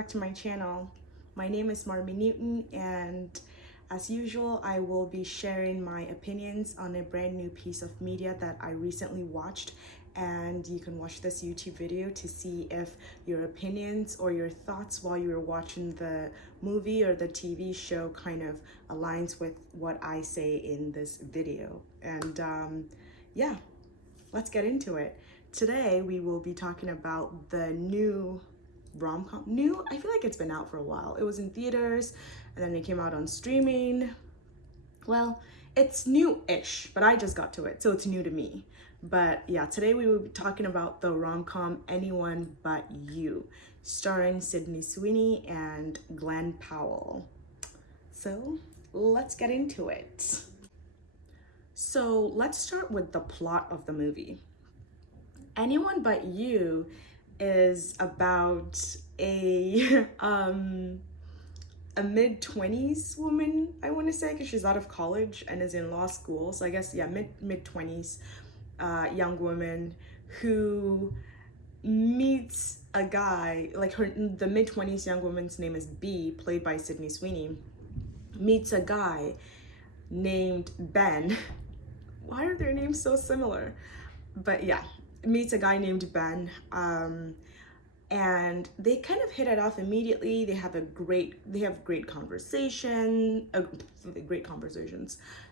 back to my channel. My name is Marmie Newton, and as usual, I will be sharing my opinions on a brand new piece of media that I recently watched. And you can watch this YouTube video to see if your opinions or your thoughts while you were watching the movie or the TV show kind of aligns with what I say in this video. And yeah, let's get into it. Today we will be talking about the new RomCom. I feel like it's been out for a while. It was in theaters and then it came out on streaming. Well, it's new-ish, but I just got to it, so it's new to me. But yeah, today we will be talking about the rom-com Anyone But You, starring Sweeney and Glen Powell. So let's get into it. So let's start with the plot of the movie. Anyone But You is about a mid-20s woman, I want to say, because she's out of college and is in law school. So I guess, yeah, mid-20s young woman who meets a guy, like the mid-20s young woman's name is B, played by Sweeney, meets a guy named Ben. Why are their names so similar? But yeah, meets a guy named Ben, and they kind of hit it off immediately. They have great conversations.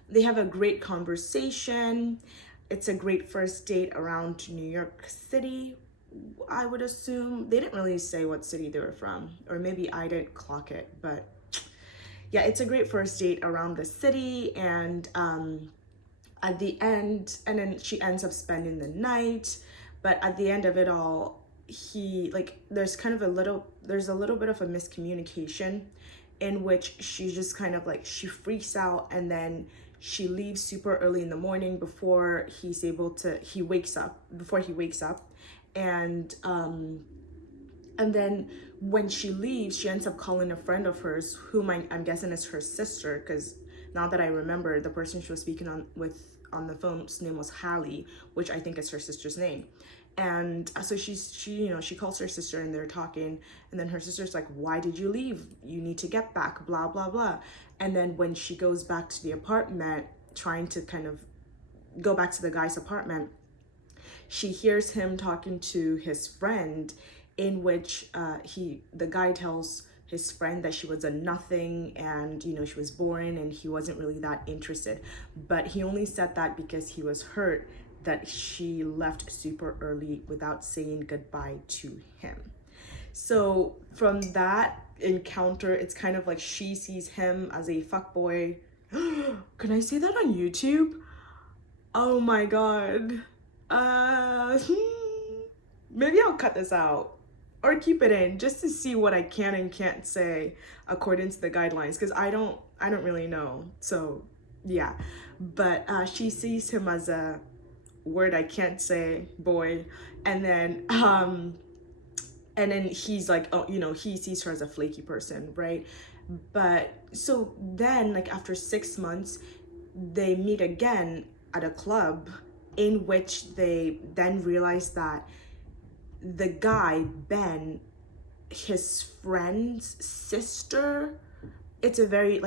They have a great conversation. It's a great first date around New York City, I would assume. They didn't really say what city they were from, or maybe I didn't clock it, but yeah, it's a great first date around the city. And at the end, and then she ends up spending the night, but at the end of it all, there's a little bit of a miscommunication in which she just kind of she freaks out, and then she leaves super early in the morning before he wakes up, and then when she leaves, she ends up calling a friend of hers, whom I'm guessing is her sister, because now that I remember, the person she was speaking on the phone's name was Hallie, which I think is her sister's name. And so she calls her sister, and they're talking, and then her sister's like, "Why did you leave? You need to get back, blah, blah, blah." And then when she goes back to the apartment, trying to kind of go back to the guy's apartment, she hears him talking to his friend, in which the guy tells his friend that she was a nothing, and she was boring and he wasn't really that interested. But he only said that because he was hurt that she left super early without saying goodbye to him. So from that encounter, it's kind of like she sees him as a fuckboy. Can I say that on YouTube? Oh my god. Maybe I'll cut this out or keep it in just to see what I can and can't say according to the guidelines, because I don't really know. So yeah, but she sees him as a word I can't say boy, and then he's like, oh, he sees her as a flaky person, right? But so then, after 6 months, they meet again at a club, in which they then realize that the guy, Ben, his friend's sister, it's a very,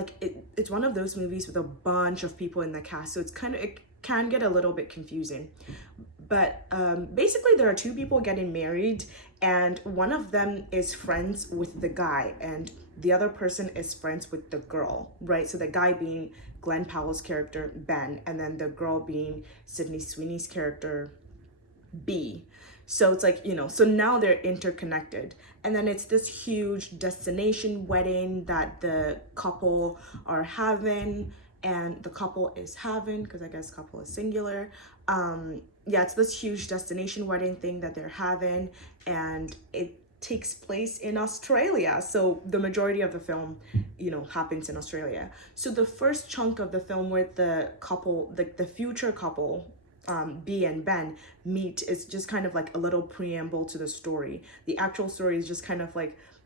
it's one of those movies with a bunch of people in the cast, so it can get a little bit confusing. But basically, there are two people getting married, and one of them is friends with the guy, and the other person is friends with the girl, right? So the guy being Glen Powell's character, Ben, and then the girl being Sydney Sweeney's character, B. So it's so now they're interconnected. And then it's this huge destination wedding that the couple are having, and the couple is having, because I guess couple is singular. Yeah, it's this huge destination wedding thing that they're having, and it takes place in Australia. So the majority of the film, happens in Australia. So the first chunk of the film where the couple, the future couple, B and Ben, meet is just kind of a little preamble to the story. The actual story is just kind of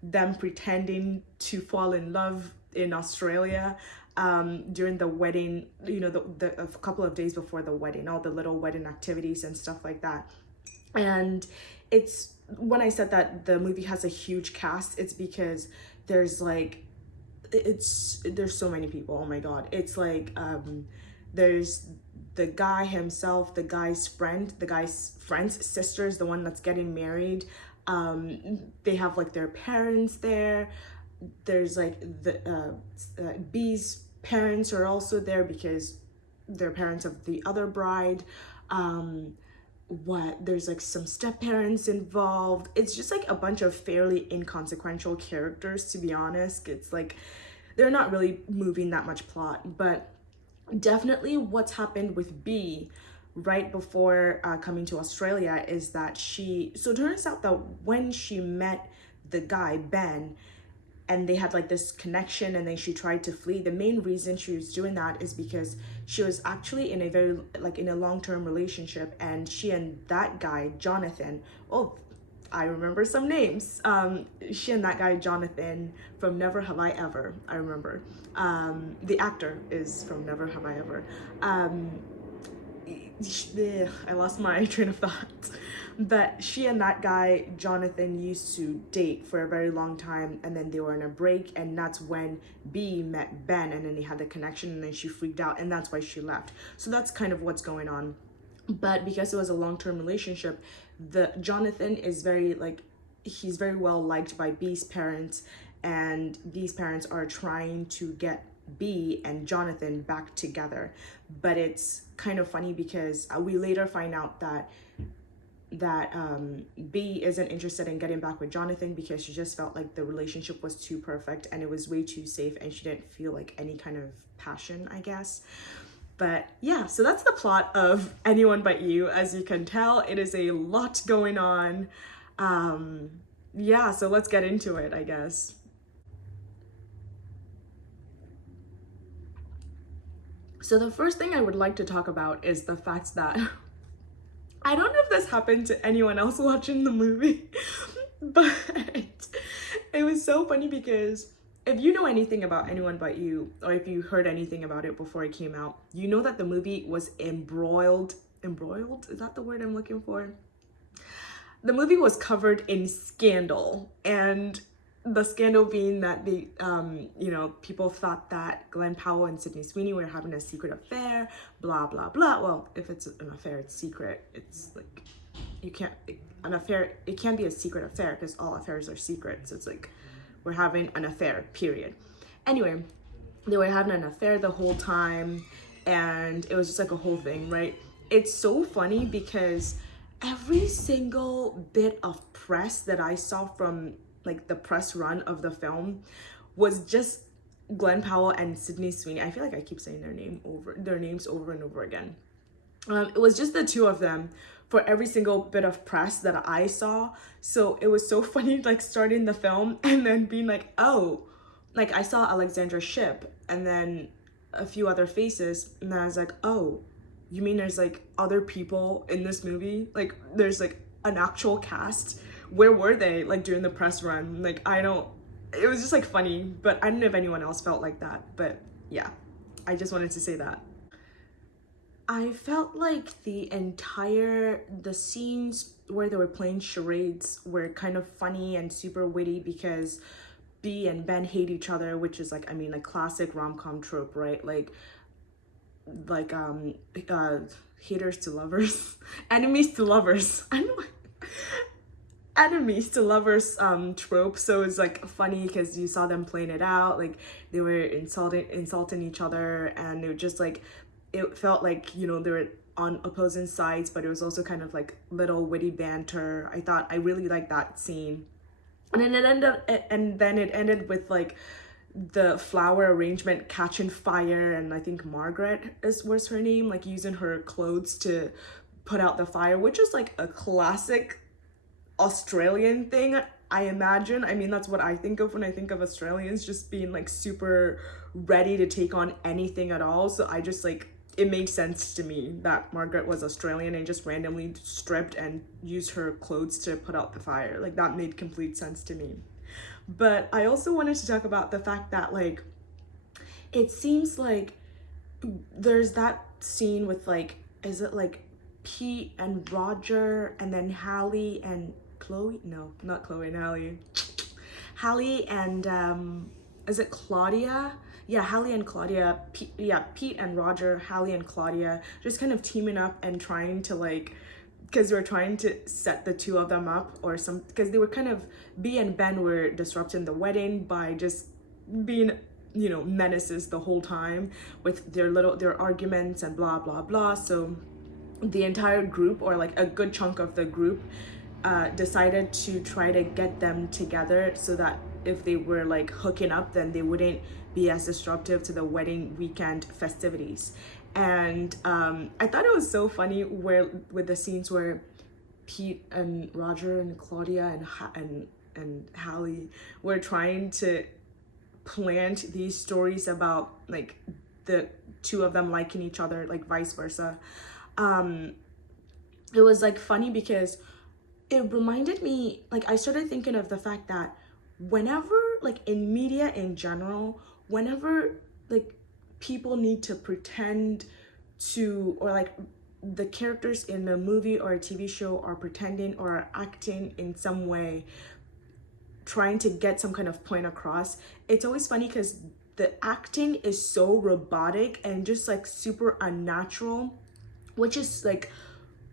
them pretending to fall in love in Australia during the wedding, a couple of days before the wedding, all the little wedding activities and stuff like that. And it's when I said that the movie has a huge cast, it's because there's like, there's so many people. Oh my god. It's like there's the guy himself, the guy's friend's sister is the one that's getting married. They have like their parents there. There's like the B's parents are also there because they're parents of the other bride. There's like some step parents involved. It's just like a bunch of fairly inconsequential characters, to be honest. It's like they're not really moving that much plot, but definitely what's happened with B right before coming to Australia is that so it turns out that when she met the guy Ben, and they had like this connection, and then she tried to flee, the main reason she was doing that is because she was actually in a very in a long-term relationship, and she and that guy Jonathan, oh, I remember some names, she and that guy Jonathan from Never Have I Ever, I remember, the actor is from Never Have I Ever. I lost my train of thought. But she and that guy Jonathan used to date for a very long time, and then they were in a break, and that's when B met Ben, and then they had the connection, and then she freaked out, and that's why she left. So that's kind of what's going on. But because it was a long-term relationship, the Jonathan is he's very well liked by B's parents, and B's parents are trying to get B and Jonathan back together. But it's kind of funny because we later find out that B isn't interested in getting back with Jonathan because she just felt like the relationship was too perfect and it was way too safe, and she didn't feel like any kind of passion, I guess. But yeah, so that's the plot of Anyone But You. As you can tell, it is a lot going on. Yeah, so let's get into it, I guess. So the first thing I would like to talk about is the fact that I don't know if this happened to anyone else watching the movie, but it was so funny because if you know anything about Anyone But You, or if you heard anything about it before it came out, you know that the movie was embroiled, is that the word I'm looking for? The movie was covered in scandal, and the scandal being that they, people thought that Glen Powell and Sweeney were having a secret affair, blah, blah, blah. Well, if it's an affair, it's secret. It's like, it can't be a secret affair because all affairs are secret. So it's like, we're having an affair, period. Anyway, they were having an affair the whole time, and it was just like a whole thing, right? It's so funny because every single bit of press that I saw from like the press run of the film was just Glen Powell and Sweeney. I feel like I keep saying their names over and over again. It was just the two of them for every single bit of press that I saw. So it was so funny, like starting the film and then being like, oh, like I saw Alexandra Shipp and then a few other faces, and then I was like, oh, you mean there's like other people in this movie? Like there's like an actual cast? Where were they like during the press run? Like it was just like funny, but I don't know if anyone else felt like that. But yeah, I just wanted to say that. I felt like the scenes where they were playing charades were kind of funny and super witty because B and Ben hate each other, which is like, I mean, like classic rom-com trope, right? Like haters to lovers, enemies to lovers. I know. Enemies to lovers trope. So it's like funny because you saw them playing it out, like they were insulting each other, and it was just like, it felt like, they were on opposing sides, but it was also kind of like little witty banter. I really liked that scene. And then it ended with like the flower arrangement catching fire, and I think Margaret was her name, like using her clothes to put out the fire, which is like a classic Australian thing, I imagine. I mean, that's what I think of when I think of Australians, just being like super ready to take on anything at all. So I just like, it made sense to me that Margaret was Australian and just randomly stripped and used her clothes to put out the fire. Like that made complete sense to me. But I also wanted to talk about the fact that like, it seems like there's that scene with like, is it like Pete and Roger and then Hallie and Chloe? No, not Chloe and Hallie. Hallie and is it Claudia? Yeah, Hallie and Claudia. Pete and Roger, Hallie and Claudia, just kind of teaming up and trying to like, because they were trying to set the two of them up or some, because they were kind of, B and Ben were disrupting the wedding by just being, you know, menaces the whole time with their arguments and blah blah blah. So the entire group, or like a good chunk of the group, decided to try to get them together so that if they were like hooking up, then they wouldn't be as disruptive to the wedding weekend festivities. And I thought it was so funny where with the scenes where Pete and Roger and Claudia and Hallie were trying to plant these stories about like the two of them liking each other, like vice versa. It was like funny because it reminded me, like I started thinking of the fact that whenever, like in media in general, whenever like people need to pretend to, or like the characters in a movie or a TV show are pretending or are acting in some way, trying to get some kind of point across, it's always funny because the acting is so robotic and just like super unnatural, which is like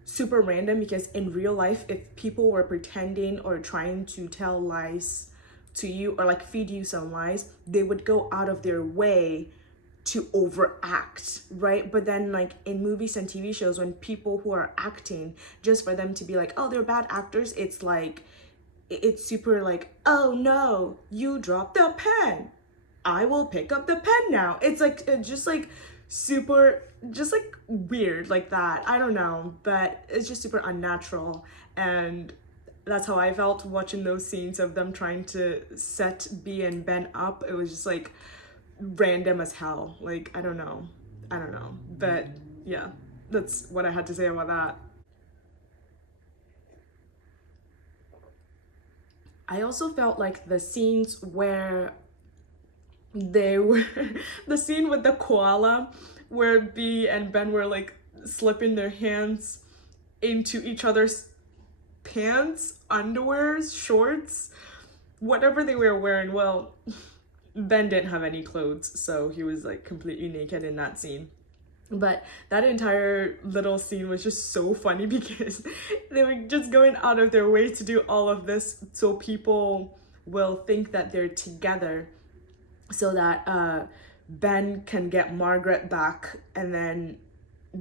super random because in real life, if people were pretending or trying to tell lies to you or like feed you some lies, they would go out of their way to overact, right? But then like in movies and TV shows, when people who are acting, just for them to be like, oh, they're bad actors, it's like, it's super like, oh no, you dropped the pen, I will pick up the pen now. It's like, just like super, just like weird like that. I don't know, but it's just super unnatural. And that's how I felt watching those scenes of them trying to set B and Ben up. It was just like random as hell. Like, I don't know. But yeah, that's what I had to say about that. I also felt like the scenes where they were the scene with the koala where B and Ben were like slipping their hands into each other's pants, underwears, shorts, whatever they were wearing. Well, Ben didn't have any clothes, so he was like completely naked in that scene. But that entire little scene was just so funny because they were just going out of their way to do all of this so people will think that they're together, so that Ben can get Margaret back and then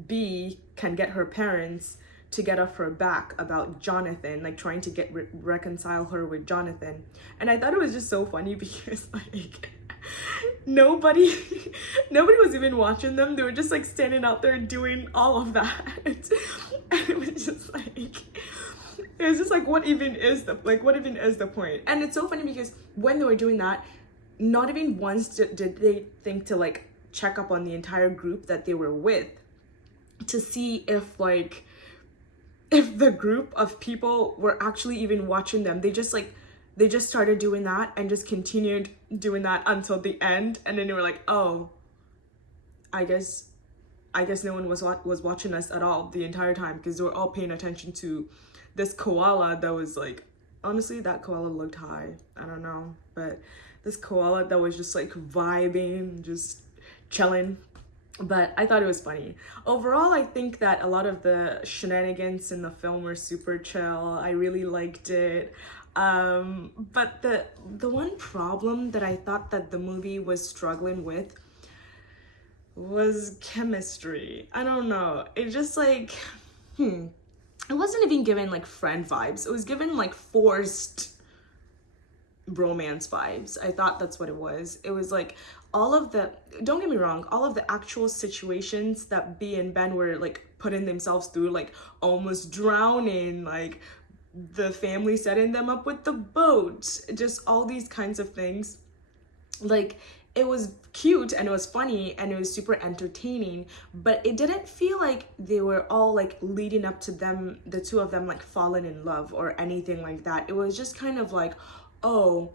B can get her parents to get off her back about Jonathan, like trying to get reconcile her with Jonathan. And I thought it was just so funny because like nobody was even watching them. They were just like standing out there doing all of that. And it was just like what even is the point? And it's so funny because when they were doing that, not even once did they think to like check up on the entire group that they were with to see if the group of people were actually even watching them. They just started doing that and just continued doing that until the end, and then they were like, oh, I guess no one was watching us at all the entire time, because they were all paying attention to this koala that was like, honestly, that koala looked high. I don't know, but this koala that was just like vibing, just chilling. But I thought it was funny. Overall, I think that a lot of the shenanigans in the film were super chill. I really liked it. But the one problem that I thought that the movie was struggling with was chemistry. I don't know. It just like, it wasn't even given like friend vibes. It was given like forced romance vibes. I thought that's what it was. It was like don't get me wrong, all of the actual situations that B and Ben were like putting themselves through, like almost drowning, like the family setting them up with the boat, just all these kinds of things. Like, it was cute and it was funny and it was super entertaining, but it didn't feel like they were all like leading up to them, the two of them, like falling in love or anything like that. It was just kind of like, oh,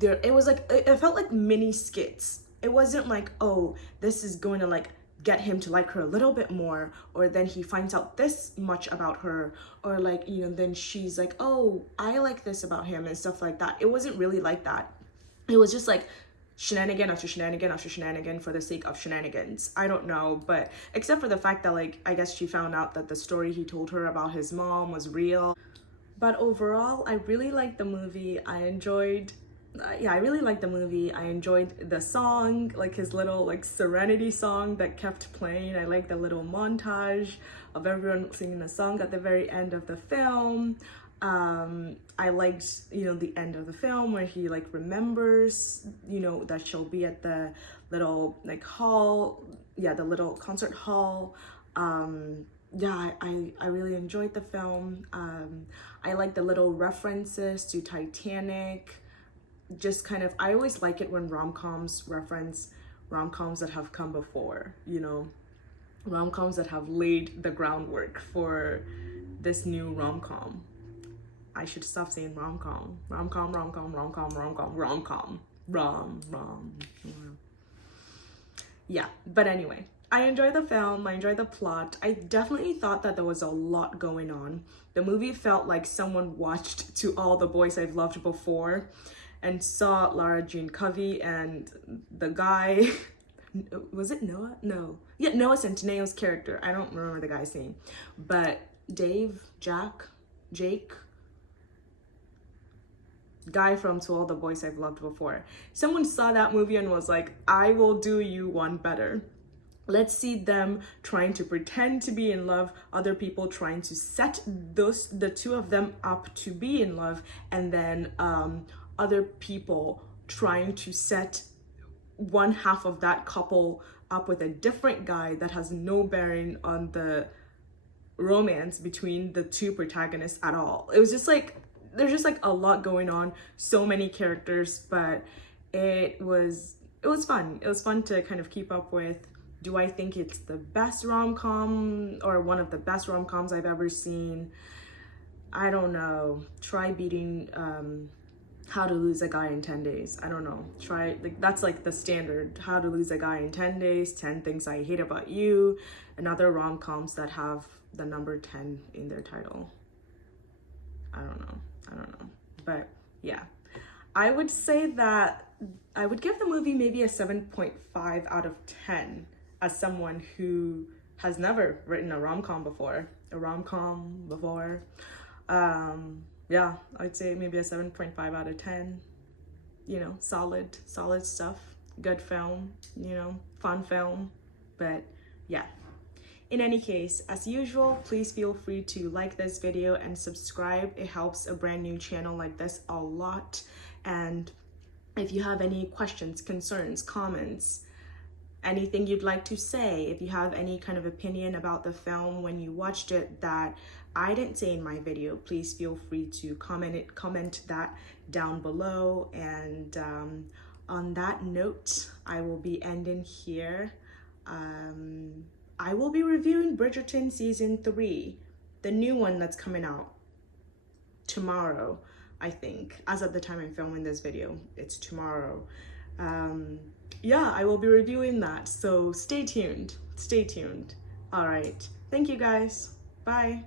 it was like, it felt like mini skits. It wasn't like, oh, this is going to like get him to like her a little bit more, or then he finds out this much about her, or like, you know, then she's like, oh, I like this about him and stuff like that. It wasn't really like that. It was just like shenanigan after shenanigan after shenanigan for the sake of shenanigans. I don't know, but except for the fact that, like, I guess she found out that the story he told her about his mom was real. But overall, I really liked the movie. I really liked the movie. I enjoyed the song, like his little like Serenity song that kept playing. I liked the little montage of everyone singing the song at the very end of the film. I liked, you know, the end of the film where he like remembers, you know, that she'll be at the little like hall, yeah, the little concert hall. Yeah, I really enjoyed the film. I like the little references to Titanic. Just kind of, I always like it when rom-coms reference rom-coms that have come before, you know, rom-coms that have laid the groundwork for this new rom-com. I should stop saying rom-com. Rom-com, rom-com, rom-com, rom-com, rom-com. Rom. Yeah, but anyway, I enjoyed the film. I enjoyed the plot. I definitely thought that there was a lot going on. The movie felt like someone watched To All the Boys I've Loved Before and saw Lara Jean Covey and the guy, was it Noah? No. Yeah, Noah Centineo's character. I don't remember the guy's name. But Jake, guy from To All the Boys I've Loved Before. Someone saw that movie and was like, I will do you one better. Let's see them trying to pretend to be in love, other people trying to set the two of them up to be in love, and then other people trying to set one half of that couple up with a different guy that has no bearing on the romance between the two protagonists at all. It was just like, there's just like a lot going on, so many characters, but it was fun. It was fun to kind of keep up with. Do I think it's the best rom-com or one of the best rom-coms I've ever seen? I don't know. Try beating How to Lose a Guy in 10 Days. I don't know. Try, like, that's like the standard. How to Lose a Guy in 10 Days, 10 Things I Hate About You, and other rom-coms that have the number 10 in their title. I don't know. But yeah, I would say that I would give the movie maybe a 7.5 out of 10 as someone who has never written a rom-com before. Yeah, I'd say maybe a 7.5 out of 10. You know, solid stuff. Good film, you know, fun film. But yeah. In any case, as usual, please feel free to like this video and subscribe. It helps a brand new channel like this a lot. And if you have any questions, concerns, comments, anything you'd like to say, if you have any kind of opinion about the film when you watched it that I didn't say in my video, please feel free to comment that down below. And on that note, I will be ending here. I will be reviewing Bridgerton Season 3, the new one that's coming out tomorrow, I think. As of the time I'm filming this video, it's tomorrow. Yeah, I will be reviewing that, so stay tuned. All right, thank you guys. Bye.